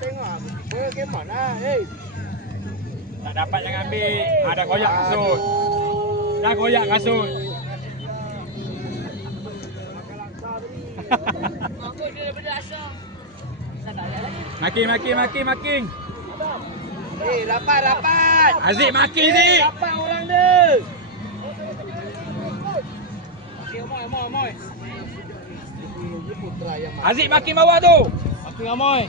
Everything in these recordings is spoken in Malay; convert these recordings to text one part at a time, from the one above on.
Tengok. Pokemon lah, Tak dapat jangan ambil. Ada koyak kasut. Dah koyak kasut. Aku dia daripada asal. Makin. Rapat. Aziz makin Aziz. Rapat orang dia. Moy. Aziz makin bawah tu. Makin Moy.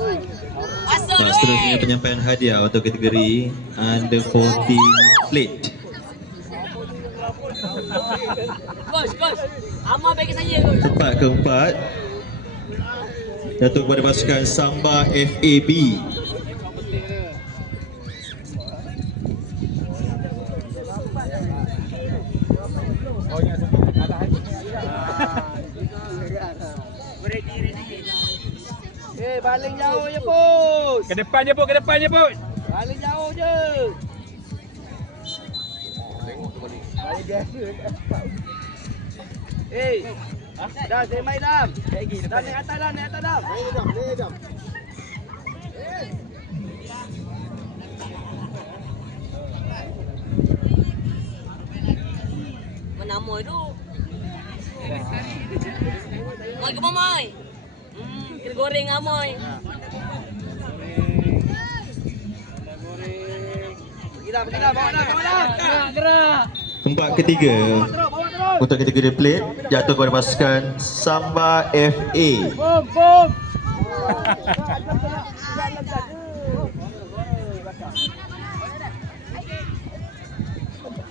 Weh. Seterusnya penyampaian hadiah untuk kategori Under 14 plate. Coach. Amal bagi saya coach. Tempat keempat jatuh kepada pasukan Samba FAB. Baling jauh je, bos. Ke depan je, Put. Baling jauh je. Tengok tu balik. Baling biasa. Dah, saya main dam. Dah naik atas dam. Naik dam. Mana Moy tu? Moy ke Moy? Kena goreng Moy. Pergi dah, bawa dah. Gerak. Tempat ketiga untuk kategori plate jatuh kepada pasukan Samba FA. Bom.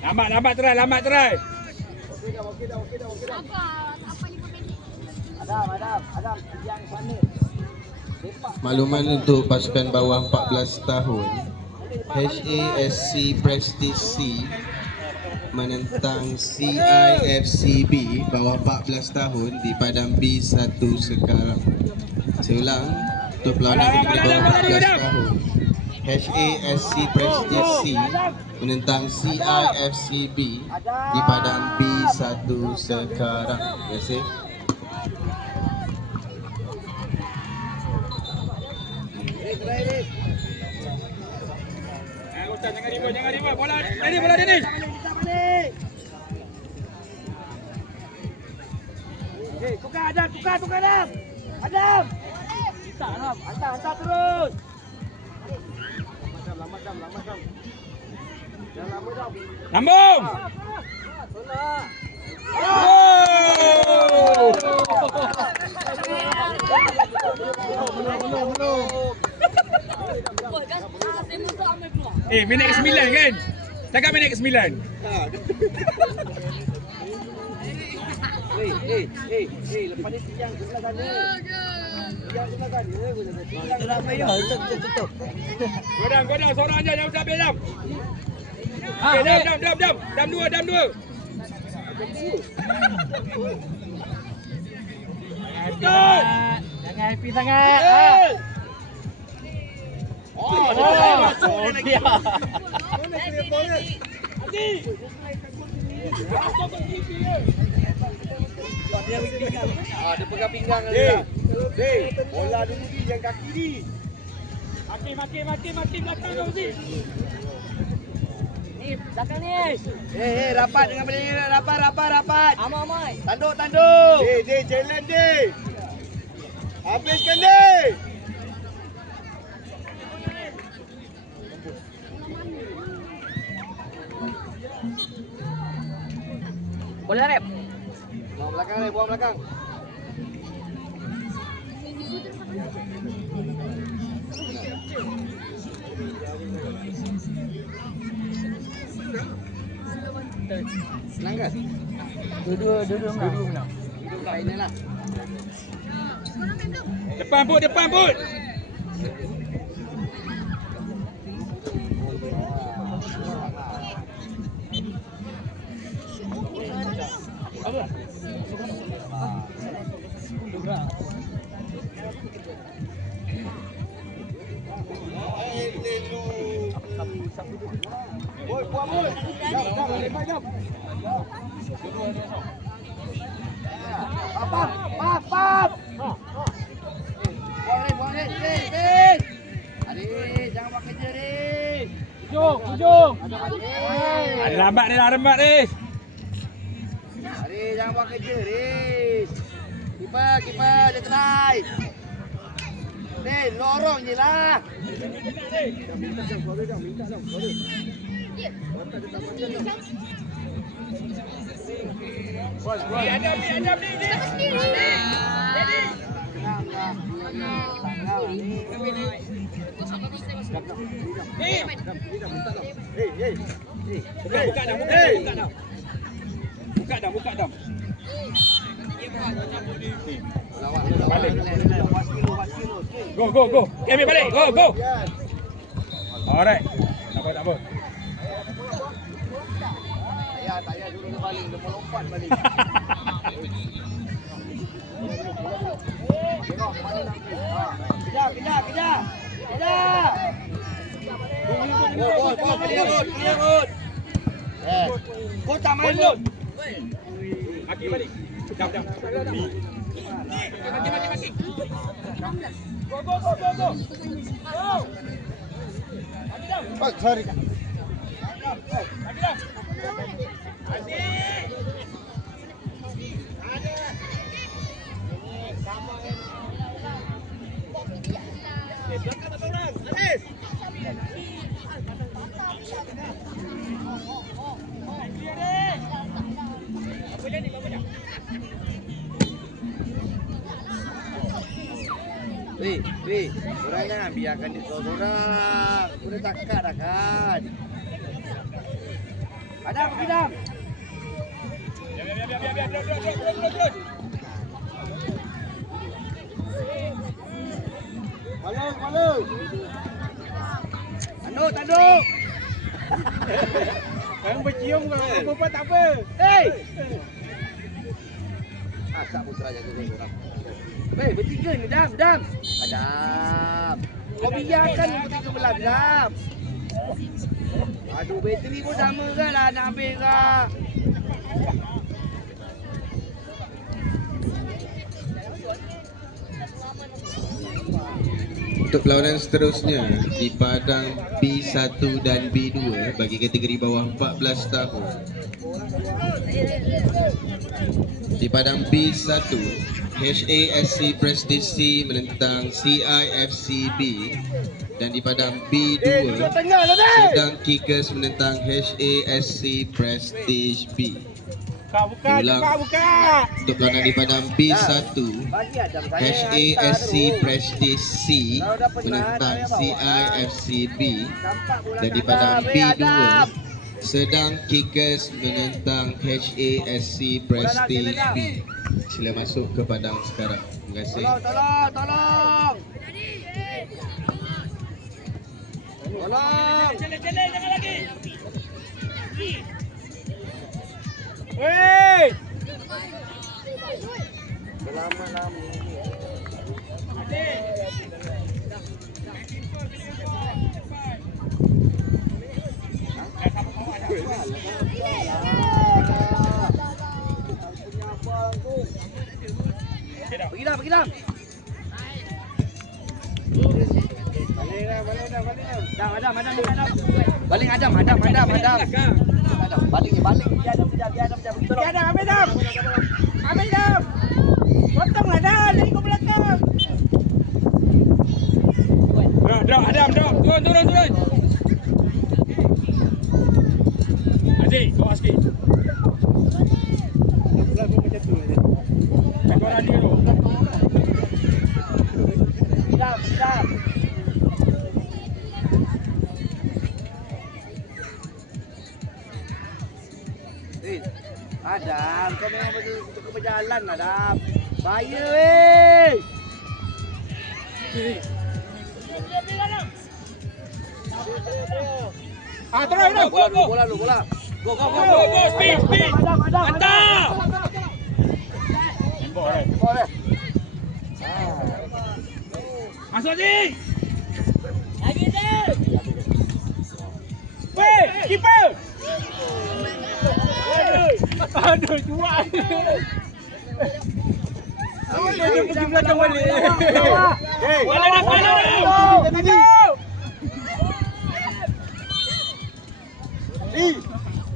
Lambat try. Okey dah. Adam, yang sana. Makluman untuk pasukan bawah 14 tahun, HASC Prestige C menentang CIFCB bawah 14 tahun di Padang B1 sekarang. Saya ulang, untuk perlawanan kategori bawah 14 tahun, HASC Prestige C menentang CIFCB di Padang B1 sekarang. Terima kasih. Jangan ribut. Bola ini. Tukar Adam. Adam. Hantar terus. Lambat dam. Jangan lama dam. Lambung. Tolak. Minit ke-9 kan? Cakap minit ke-9. Lepas ni tiang sebelah sana. Tutup. Godang, seorang je, jangan usah ambil dam. Dam. Dam dua. Betul. Jangan happy sangat. Dia. Dia pegang pinggang dia. Bola dulu ni yang kaki ni. Makin belakang kau si. Ni belakang ni. Rapat dengan benda rapat. Amal. Tanduk. Jalan dia. Habiskan dia. Boleh rep. Buang belakang. Senang ke? Dua-dua menang. Final lah. Depan Put. Apa? Boy, buat boy. Jam, lepas jam. Pap. Buang ni. Adik, jangan buat kerja ni. Hujung. Ada lambat ni, dah lambat ni. Adik, jangan buat kerja ni. Kiper, dia try. Ni, lorong je lah. Adam ni. Buka dah. Balik. Go. Ambil balik. Go. Alright. Tak apa. Tak payah suruh dia balik, dia mau lompat balik. Tengok mana nak pergi. Kejar. Clear road. Kau tak main road. Maki balik. Jam. Maki. Go. Oh, sorry. Weh, korang jangan biarkan dia sorang. Sudah takat dah kan. Adam, pergi Adam. Biar. Malu. Tanduk. Yang bercium apa tak apa. Hei. Asap putra jaga korang. Hei, bertiga ni, Dam. Adam. Kau biarkan yang bertiga belah, Dam. Aduh, bateri pun sama kan lah nak ambil kak. Untuk perlawanan seterusnya di padang B1 dan B2 bagi kategori bawah 14 tahun. Di padang B1, HASC Prestige C menentang CIFC B, dan di padang B2 sedang Kickers menentang HASC Prestige B. Buka. Untuk perlawanan di padang B1, HASC Prestige C menentang CIFC B, dan di padang B2 sedang Kickers menentang HASC Prestige B. Sila masuk ke padang sekarang. Terima kasih. Tolong. Jangan lagi. Weh! Lama-lama. Pergi dah. Balik Adam. Balik biar Adam Ambil Dam. Potong Adam dari ke belakang. Adam. Turun. Aziz, bawa sikit. Ekor Adi tu. Sedap. Adam, kau memang betul untuk berjalan lah, Adam. Bahaya, weh. Terus. Bola. Go. Speed. Adam. Mantap. Boleh. Masuk Ji. Lagi tu. Aduh, cuak. Boleh dia pergi belakang balik. Bola dah dah.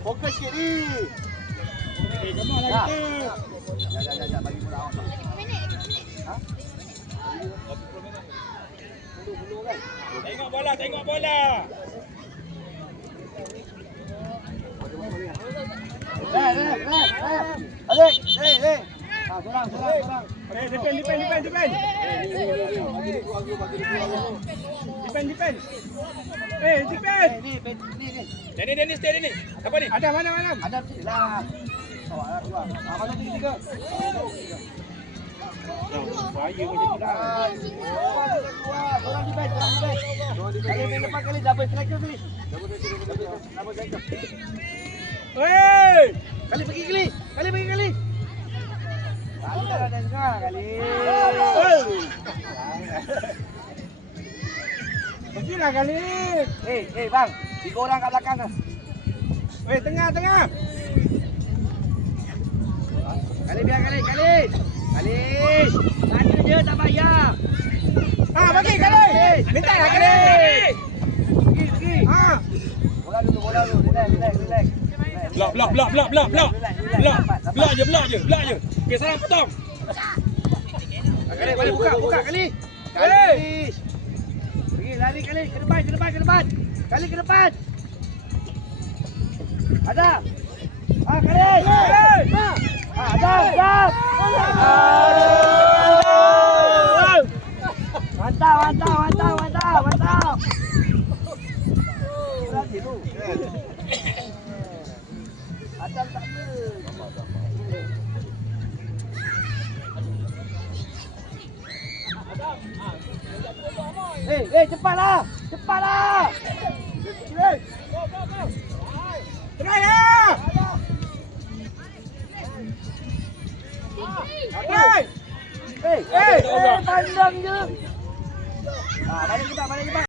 Fokus sikit ni. Come on lagi. Jangan bagi bola awak. Tengok bola, tengok bola. Alik, serang. Defend. Defend. Defend. Ni, stay ni. Apa ni? Ada mana? Ada lah. Awak lah keluar. Mana tu tiga? Bahaya macam tu dah. Orang defend. Kali main lepas kali double striker ni. Double striker. Hei! Kali pergi kali. Kali dah dengar kali. Mestilah kali. Bang. 3 orang kat belakang tu. Tengah. Kali. Tanya je tak bayar. Bagi kali. Minta lah kali. Pergi. Bola dulu. Relax. Blok je. Okey, salam potong. Kali balik buka kali. Kali. Pergi lari kali ke depan. Kali ke depan. Ada. Kali. Ada. Mantap. Berhenti tu. Adam tak ada. Cepatlah. Tengah ya. Pandang je. Balik ke bawah.